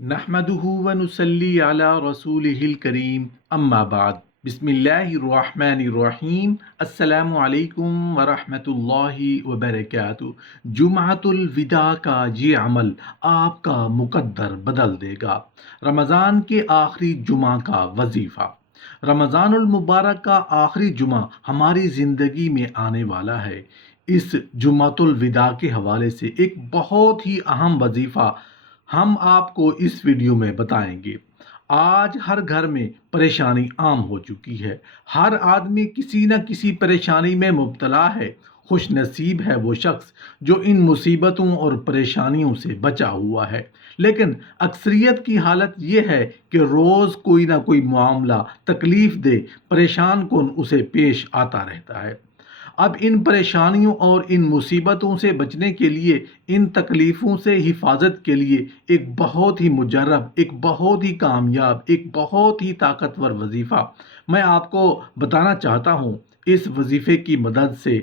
نحمدہ ونصلی علی رسولہ الکریم اما بعد بسم اللہ الرحمن الرحیم السلام علیکم ورحمۃ اللہ وبرکاتہ۔ جمعۃ الوداع کا یہ عمل آپ کا مقدر بدل دے گا۔ رمضان کے آخری جمعہ کا وظیفہ۔ رمضان المبارک کا آخری جمعہ ہماری زندگی میں آنے والا ہے۔ اس جمعۃ الوداع کے حوالے سے ایک بہت ہی اہم وظیفہ ہم آپ کو اس ویڈیو میں بتائیں گے۔ آج ہر گھر میں پریشانی عام ہو چکی ہے۔ ہر آدمی کسی نہ کسی پریشانی میں مبتلا ہے۔ خوش نصیب ہے وہ شخص جو ان مصیبتوں اور پریشانیوں سے بچا ہوا ہے، لیکن اکثریت کی حالت یہ ہے کہ روز کوئی نہ کوئی معاملہ تکلیف دہ پریشان کن اسے پیش آتا رہتا ہے۔ اب ان پریشانیوں اور ان مصیبتوں سے بچنے کے لیے، ان تکلیفوں سے حفاظت کے لیے ایک بہت ہی مجرب، ایک بہت ہی کامیاب، ایک بہت ہی طاقتور وظیفہ میں آپ کو بتانا چاہتا ہوں۔ اس وظیفے کی مدد سے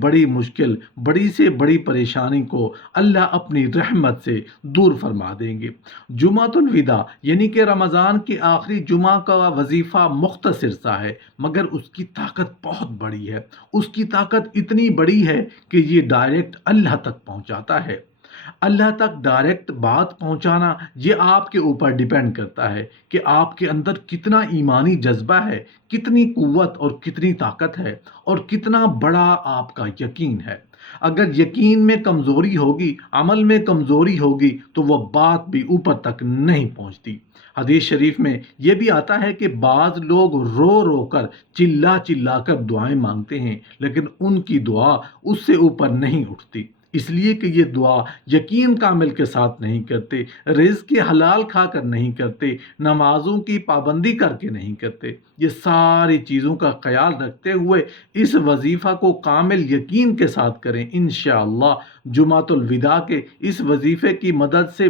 بڑی مشکل، بڑی سے بڑی پریشانی کو اللہ اپنی رحمت سے دور فرما دیں گے۔ جمعۃ الوداع یعنی کہ رمضان کے آخری جمعہ کا وظیفہ مختصر سا ہے، مگر اس کی طاقت بہت بڑی ہے۔ اس کی طاقت اتنی بڑی ہے کہ یہ ڈائریکٹ اللہ تک پہنچاتا ہے۔ اللہ تک ڈائریکٹ بات پہنچانا یہ آپ کے اوپر ڈیپینڈ کرتا ہے کہ آپ کے اندر کتنا ایمانی جذبہ ہے، کتنی قوت اور کتنی طاقت ہے، اور کتنا بڑا آپ کا یقین ہے۔ اگر یقین میں کمزوری ہوگی، عمل میں کمزوری ہوگی، تو وہ بات بھی اوپر تک نہیں پہنچتی۔ حدیث شریف میں یہ بھی آتا ہے کہ بعض لوگ رو رو کر، چلا چلا کر دعائیں مانگتے ہیں، لیکن ان کی دعا اس سے اوپر نہیں اٹھتی، اس لیے کہ یہ دعا یقین کامل کے ساتھ نہیں کرتے، رزق حلال کھا کر نہیں کرتے، نمازوں کی پابندی کر کے نہیں کرتے۔ یہ ساری چیزوں کا خیال رکھتے ہوئے اس وظیفہ کو کامل یقین کے ساتھ کریں۔ انشاءاللہ جمعۃ الوداع کے اس وظیفے کی مدد سے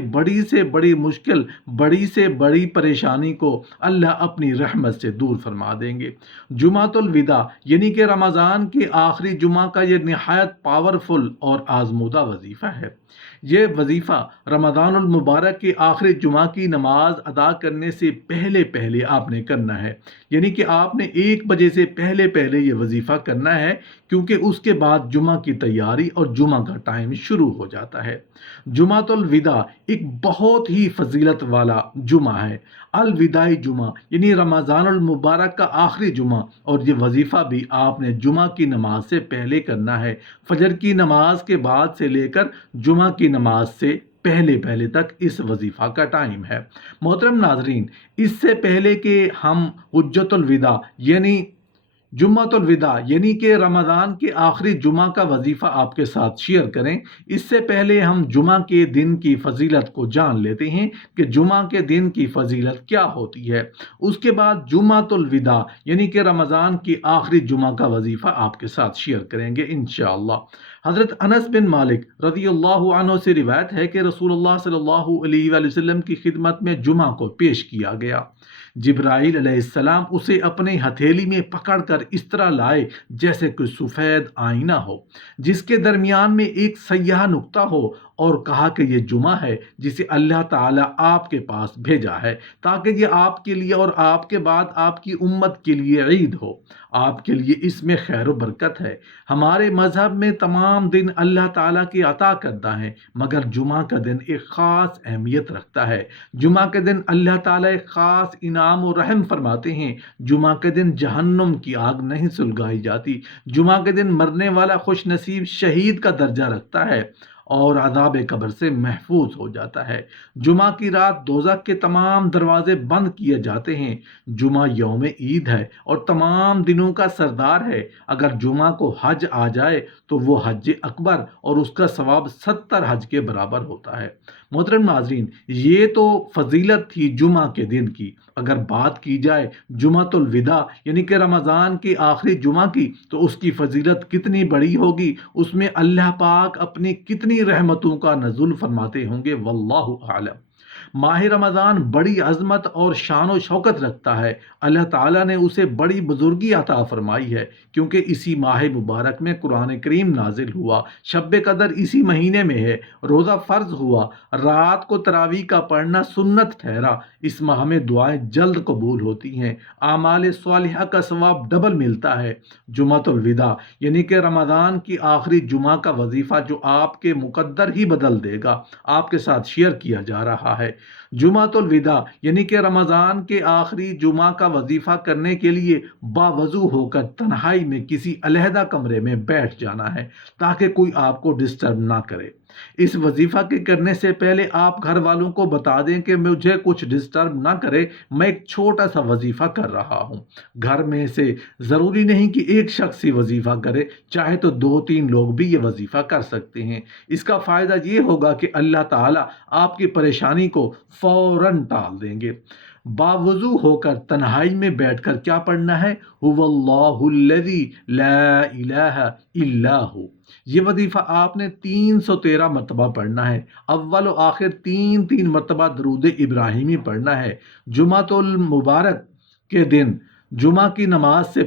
بڑی مشکل، بڑی سے بڑی پریشانی کو اللہ اپنی رحمت سے دور فرما دیں گے۔ جمعۃ الوداع یعنی کہ رمضان کے آخری جمعہ کا یہ نہایت پاورفل اور آزمودہ وظیفہ ہے۔ یہ وظیفہ رمضان المبارک کے آخری جمعہ کی نماز ادا کرنے سے پہلے آپ نے کرنا ہے، یعنی کہ آپ نے 1 بجے سے پہلے یہ وظیفہ کرنا ہے، کیونکہ اس کے بعد جمعہ کی تیاری اور جمعہ کا ٹائم شروع ہو جاتا ہے۔ جمعۃ الوداع ایک بہت ہی فضیلت والا جمعہ ہے۔ الوداعی جمعہ یعنی رمضان المبارک کا آخری جمعہ، اور یہ وظیفہ بھی آپ نے جمعہ کی نماز سے پہلے کرنا ہے۔ فجر کی نماز کے بعد سے لے کر جمعہ کی نماز سے پہلے تک اس وظیفہ کا ٹائم ہے۔ محترم ناظرین، اس سے پہلے کہ ہم حجۃ الوداع یعنی جمعۃ الوداع یعنی کہ رمضان کے آخری جمعہ کا وظیفہ آپ کے ساتھ شیئر کریں، اس سے پہلے ہم جمعہ کے دن کی فضیلت کو جان لیتے ہیں کہ جمعہ کے دن کی فضیلت کیا ہوتی ہے۔ اس کے بعد جمعۃ الوداع یعنی کہ رمضان کے آخری جمعہ کا وظیفہ آپ کے ساتھ شیئر کریں گے انشاءاللہ۔ حضرت انس بن مالک رضی اللہ عنہ سے روایت ہے کہ رسول اللہ صلی اللہ علیہ وآلہ وسلم کی خدمت میں جمعہ کو پیش کیا گیا۔ جبرائیل علیہ السلام اسے اپنے ہتھیلی میں پکڑ کر اس طرح لائے جیسے کوئی سفید آئینہ ہو، جس کے درمیان میں ایک سیاہ نقطہ ہو، اور کہا کہ یہ جمعہ ہے جسے اللہ تعالیٰ آپ کے پاس بھیجا ہے، تاکہ یہ آپ کے لیے اور آپ کے بعد آپ کی امت کے لیے عید ہو۔ آپ کے لیے اس میں خیر و برکت ہے۔ ہمارے مذہب میں تمام دن اللہ تعالیٰ کی عطا کردہ ہیں، مگر جمعہ کا دن ایک خاص اہمیت رکھتا ہے۔ جمعہ کے دن اللہ تعالیٰ ایک خاص انعام و رحم فرماتے ہیں۔ جمعہ کے دن جہنم کی آگ نہیں سلگائی جاتی۔ جمعہ کے دن مرنے والا خوش نصیب شہید کا درجہ رکھتا ہے اور عذاب قبر سے محفوظ ہو جاتا ہے۔ جمعہ کی رات دوزخ کے تمام دروازے بند کیے جاتے ہیں۔ جمعہ یوم عید ہے اور تمام دنوں کا سردار ہے۔ اگر جمعہ کو حج آ جائے تو وہ حج اکبر اور اس کا ثواب 70 حج کے برابر ہوتا ہے۔ محترم ناظرین، یہ تو فضیلت تھی جمعہ کے دن کی۔ اگر بات کی جائے جمعۃ الوداع یعنی کہ رمضان کے آخری جمعہ کی، تو اس کی فضیلت کتنی بڑی ہوگی، اس میں اللہ پاک اپنی کتنی رحمتوں کا نزول فرماتے ہوں گے، واللہ اعلم۔ ماہ رمضان بڑی عظمت اور شان و شوکت رکھتا ہے۔ اللہ تعالیٰ نے اسے بڑی بزرگی عطا فرمائی ہے کیونکہ اسی ماہ مبارک میں قرآن کریم نازل ہوا، شب قدر اسی مہینے میں ہے، روزہ فرض ہوا، رات کو تراویح کا پڑھنا سنت ٹھہرا۔ اس ماہ میں دعائیں جلد قبول ہوتی ہیں، اعمال صالحہ کا ثواب ڈبل ملتا ہے۔ جمعۃ الوداع یعنی کہ رمضان کی آخری جمعہ کا وظیفہ جو آپ کے مقدر ہی بدل دے گا، آپ کے ساتھ شیئر کیا جا رہا ہے۔ جمعۃ الوداع یعنی کہ رمضان کے آخری جمعہ کا وظیفہ کرنے کے لیے باوضو ہو کر تنہائی میں کسی علیحدہ کمرے میں بیٹھ جانا ہے تاکہ کوئی آپ کو ڈسٹرب نہ کرے۔ اس وظیفہ کے کرنے سے پہلے آپ گھر والوں کو بتا دیں کہ مجھے کچھ ڈسٹرب نہ کرے، میں ایک چھوٹا سا وظیفہ کر رہا ہوں۔ گھر میں سے ضروری نہیں کہ ایک شخص ہی وظیفہ کرے، چاہے تو 2-3 لوگ بھی یہ وظیفہ کر سکتے ہیں۔ اس کا فائدہ یہ ہوگا کہ اللہ تعالیٰ آپ کی پریشانی کو فوراً ٹال دیں گے۔ باوضو ہو کر تنہائی میں بیٹھ کر کیا پڑھنا ہے؟ هو اللہ الذی لا الہ الا ہو۔ یہ وظیفہ آپ نے 313 مرتبہ پڑھنا ہے۔ اول و آخر 3 مرتبہ درود ابراہیمی پڑھنا ہے۔ جمعۃ المبارک کے دن جمعہ کی نماز سے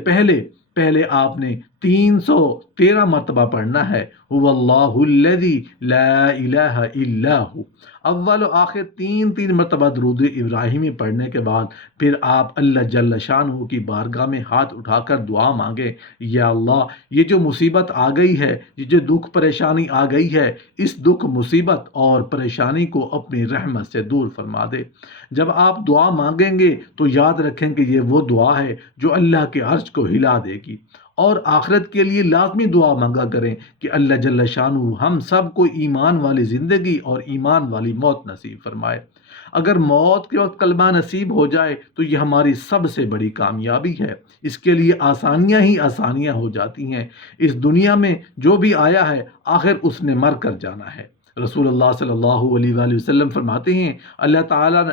پہلے آپ نے 313 مرتبہ پڑھنا ہے، هو اللہ الذی لا الہ الا ہو۔ اول و آخر 3 مرتبہ درود ابراہیمی پڑھنے کے بعد پھر آپ اللہ جل شانہ کی بارگاہ میں ہاتھ اٹھا کر دعا مانگیں، یا اللہ یہ جو مصیبت آ گئی ہے، یہ جو دکھ پریشانی آ گئی ہے، اس دکھ مصیبت اور پریشانی کو اپنی رحمت سے دور فرما دے۔ جب آپ دعا مانگیں گے تو یاد رکھیں کہ یہ وہ دعا ہے جو اللہ کے عرش کو ہلا دے گی، اور آخرت کے لیے لازمی دعا مانگا کریں کہ اللہ جل شانہ ہم سب کو ایمان والی زندگی اور ایمان والی موت نصیب فرمائے۔ اگر موت کے وقت کلمہ نصیب ہو جائے تو یہ ہماری سب سے بڑی کامیابی ہے، اس کے لیے آسانیاں ہی آسانیاں ہو جاتی ہیں۔ اس دنیا میں جو بھی آیا ہے آخر اس نے مر کر جانا ہے۔ رسول اللہ صلی اللہ علیہ وآلہ وسلم فرماتے ہیں، اللہ تعالیٰ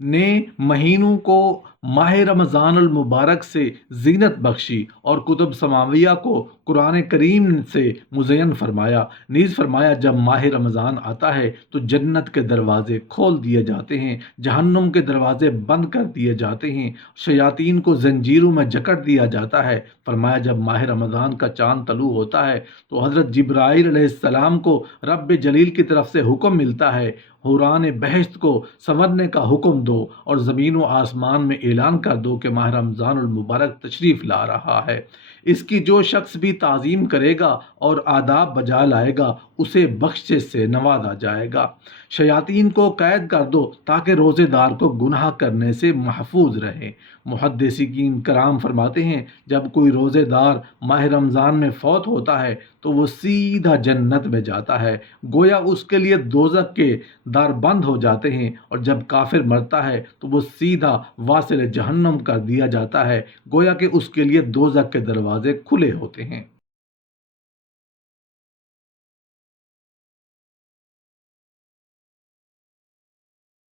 نے مہینوں کو ماہ رمضان المبارک سے زینت بخشی اور کتب سماویہ کو قرآن کریم سے مزین فرمایا۔ نیز فرمایا جب ماہ رمضان آتا ہے تو جنت کے دروازے کھول دیے جاتے ہیں، جہنم کے دروازے بند کر دیے جاتے ہیں، شیاطین کو زنجیروں میں جکڑ دیا جاتا ہے۔ فرمایا جب ماہ رمضان کا چاند طلوع ہوتا ہے تو حضرت جبرائیل علیہ السلام کو رب جلیل کی طرف سے حکم ملتا ہے، حوران بہشت کو سنورنے کا حکم دو اور زمین و آسمان میں اعلان کر دو کہ ماہ رمضان المبارک تشریف لا رہا ہے۔ اس کی جو شخص بھی تعظیم کرے گا اور آداب بجا لائے گا اسے بخشش سے نوازا جائے گا۔ شیاطین کو قید کر دو تاکہ روزے دار کو گناہ کرنے سے محفوظ رہے۔ محدثین کرام فرماتے ہیں جب کوئی روزے دار ماہ رمضان میں فوت ہوتا ہے تو وہ سیدھا جنت میں جاتا ہے، گویا اس کے لیے دوزخ کے در بند ہو جاتے ہیں، اور جب کافر مرتا ہے تو وہ سیدھا واصل جہنم کر دیا جاتا ہے، گویا کہ اس کے لیے دوزخ کے دروازے کھلے ہوتے ہیں۔